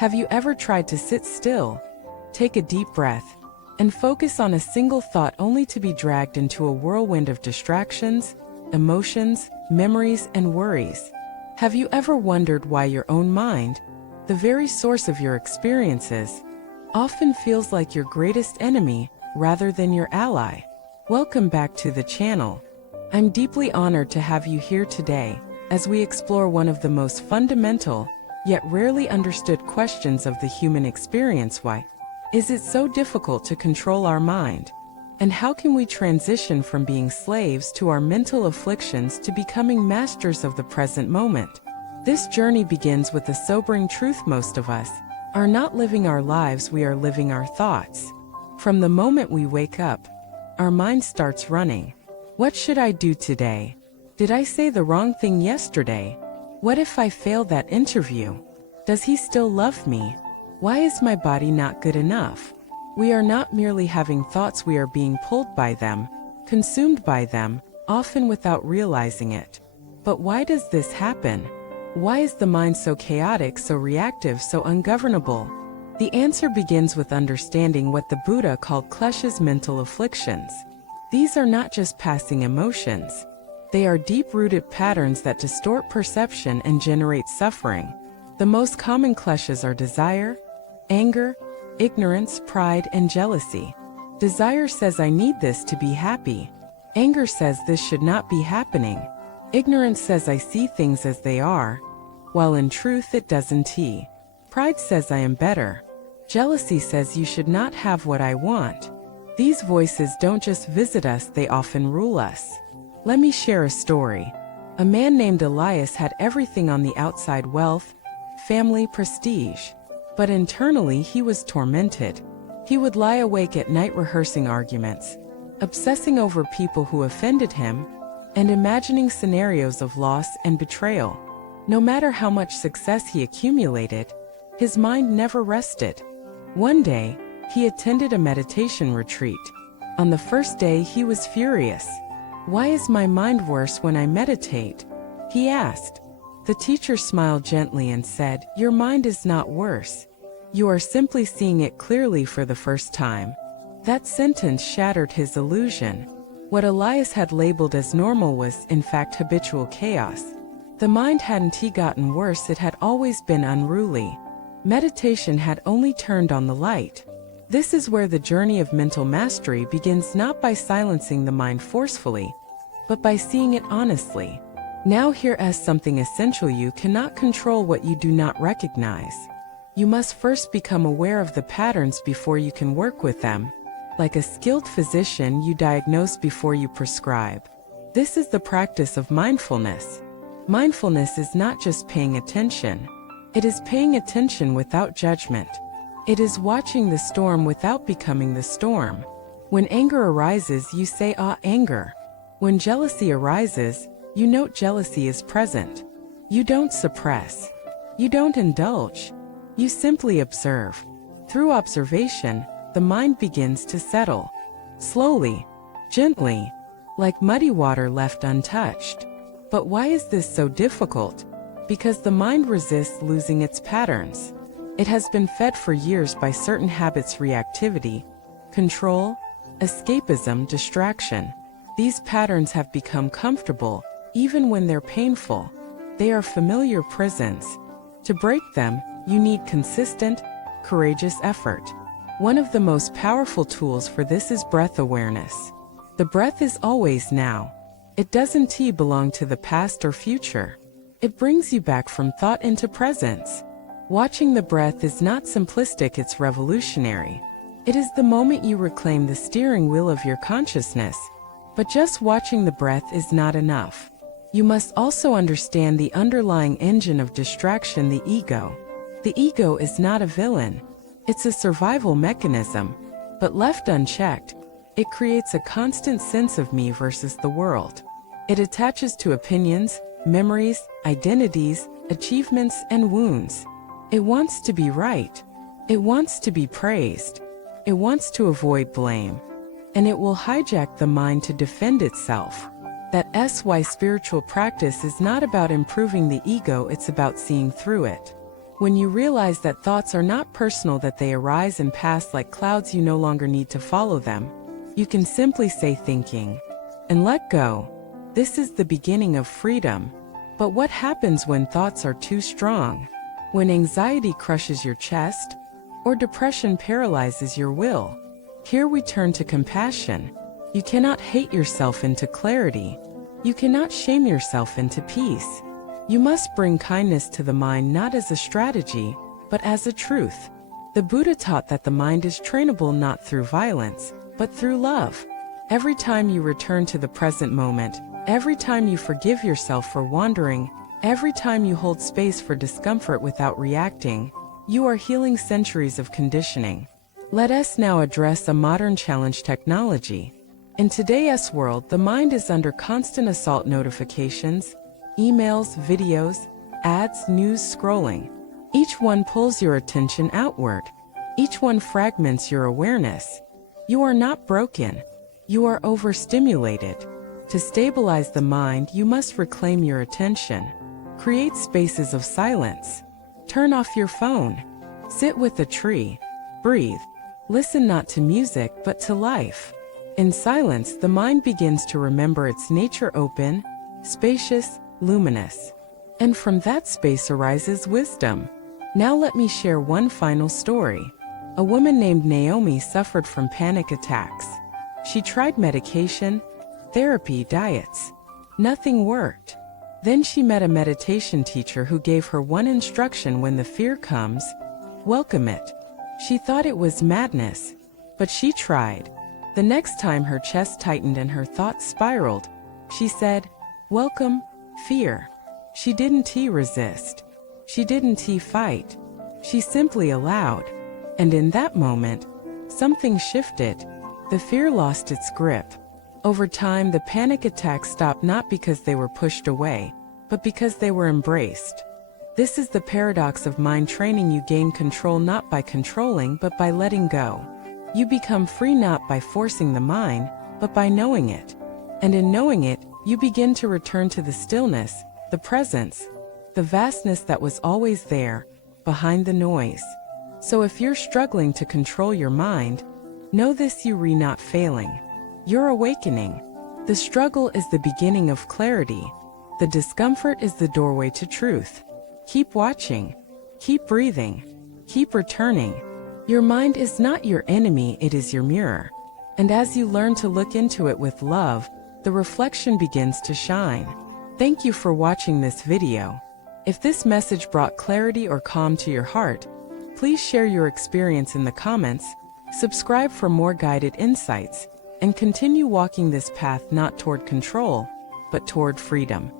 Have you ever tried to sit still, take a deep breath, and focus on a single thought only to be dragged into a whirlwind of distractions, emotions, memories, and worries? Have you ever wondered why your own mind, the very source of your experiences, often feels like your greatest enemy rather than your ally? Welcome back to the channel. I'm deeply honored to have you here today as we explore one of the most fundamental, yet rarely understood questions of the human experience. Why is it so difficult to control our mind? And how can we transition from being slaves to our mental afflictions to becoming masters of the present moment? This journey begins with the sobering truth: most of us are not living our lives, we are living our thoughts. From the moment we wake up, our mind starts running. What should I do today? Did I say the wrong thing yesterday? What if I fail that interview? Does he still love me? Why is my body not good enough? We are not merely having thoughts, we are being pulled by them, consumed by them, often without realizing it. But why does this happen? Why is the mind so chaotic, so reactive, so ungovernable? The answer begins with understanding what the Buddha called kleshas, mental afflictions. These are not just passing emotions. They are deep-rooted patterns that distort perception and generate suffering. The most common kleshas are desire, anger, ignorance, pride, and jealousy. Desire says, I need this to be happy. Anger says, this should not be happening. Ignorance says, I see things as they are, while in truth it doesn't. Pride says, I am better. Jealousy says, you should not have what I want. These voices don't just visit us, they often rule us. Let me share a story. A man named Elias had everything on the outside: wealth, family, prestige. But internally he was tormented. He would lie awake at night rehearsing arguments, obsessing over people who offended him, and imagining scenarios of loss and betrayal. No matter how much success he accumulated, his mind never rested. One day, he attended a meditation retreat. On the first day he was furious. Why is my mind worse when I meditate? He asked. The teacher smiled gently and said, your mind is not worse. You are simply seeing it clearly for the first time. That sentence shattered his illusion. What Elias had labeled as normal was, in fact, habitual chaos. The mind hadn't gotten worse, it had always been unruly. Meditation had only turned on the light. This is where the journey of mental mastery begins, not by silencing the mind forcefully, but by seeing it honestly. Now here is something essential: you cannot control what you do not recognize. You must first become aware of the patterns before you can work with them. Like a skilled physician, you diagnose before you prescribe. This is the practice of mindfulness. Mindfulness is not just paying attention. It is paying attention without judgment. It is watching the storm without becoming the storm. When anger arises, you say, ah, anger. When jealousy arises, you note jealousy is present. You don't suppress. You don't indulge. You simply observe. Through observation, the mind begins to settle. Slowly, gently, like muddy water left untouched. But why is this so difficult? Because the mind resists losing its patterns. It has been fed for years by certain habits: reactivity, control, escapism, distraction. These patterns have become comfortable, even when they're painful. They are familiar prisons. To break them, you need consistent, courageous effort. One of the most powerful tools for this is breath awareness. The breath is always now. It doesn't belong to the past or future. It brings you back from thought into presence. Watching the breath is not simplistic, it's revolutionary. It is the moment you reclaim the steering wheel of your consciousness. But just watching the breath is not enough. You must also understand the underlying engine of distraction: the ego. The ego is not a villain. It's a survival mechanism. But left unchecked, it creates a constant sense of me versus the world. It attaches to opinions, memories, identities, achievements, and wounds. It wants to be right. It wants to be praised. It wants to avoid blame. And it will hijack the mind to defend itself. That's why spiritual practice is not about improving the ego, it's about seeing through it. When you realize that thoughts are not personal, that they arise and pass like clouds, you no longer need to follow them. You can simply say thinking and let go. This is the beginning of freedom. But what happens when thoughts are too strong? When anxiety crushes your chest, or depression paralyzes your will? Here we turn to compassion. You cannot hate yourself into clarity. You cannot shame yourself into peace. You must bring kindness to the mind, not as a strategy, but as a truth. The Buddha taught that the mind is trainable not through violence, but through love. Every time you return to the present moment, every time you forgive yourself for wandering, every time you hold space for discomfort without reacting, you are healing centuries of conditioning. Let us now address a modern challenge: technology. In today's world, the mind is under constant assault: notifications, emails, videos, ads, news, scrolling. Each one pulls your attention outward. Each one fragments your awareness. You are not broken. You are overstimulated. To stabilize the mind, you must reclaim your attention. Create spaces of silence. Turn off your phone. Sit with a tree. Breathe. Listen not to music but to life. In silence, the mind begins to remember its nature: open, spacious, luminous. And from that space arises wisdom. Now let me share one final story. A woman named Naomi suffered from panic attacks. She tried medication, therapy, diets. Nothing worked. Then she met a meditation teacher who gave her one instruction: when the fear comes, welcome it. She thought it was madness, but she tried. The next time her chest tightened and her thoughts spiraled, she said, "Welcome, fear." She didn't resist. She didn't fight. She simply allowed. And in that moment, something shifted. The fear lost its grip. Over time, the panic attacks stopped, not because they were pushed away, but because they were embraced. This is the paradox of mind training. You gain control not by controlling, but by letting go. You become free not by forcing the mind, but by knowing it. And in knowing it, you begin to return to the stillness, the presence, the vastness that was always there, behind the noise. So if you're struggling to control your mind, know this: you are not failing. You're awakening. The struggle is the beginning of clarity. The discomfort is the doorway to truth. Keep watching. Keep breathing. Keep returning. Your mind is not your enemy, it is your mirror. And as you learn to look into it with love, the reflection begins to shine. Thank you for watching this video. If this message brought clarity or calm to your heart, please share your experience in the comments, subscribe for more guided insights, and continue walking this path not toward control, but toward freedom.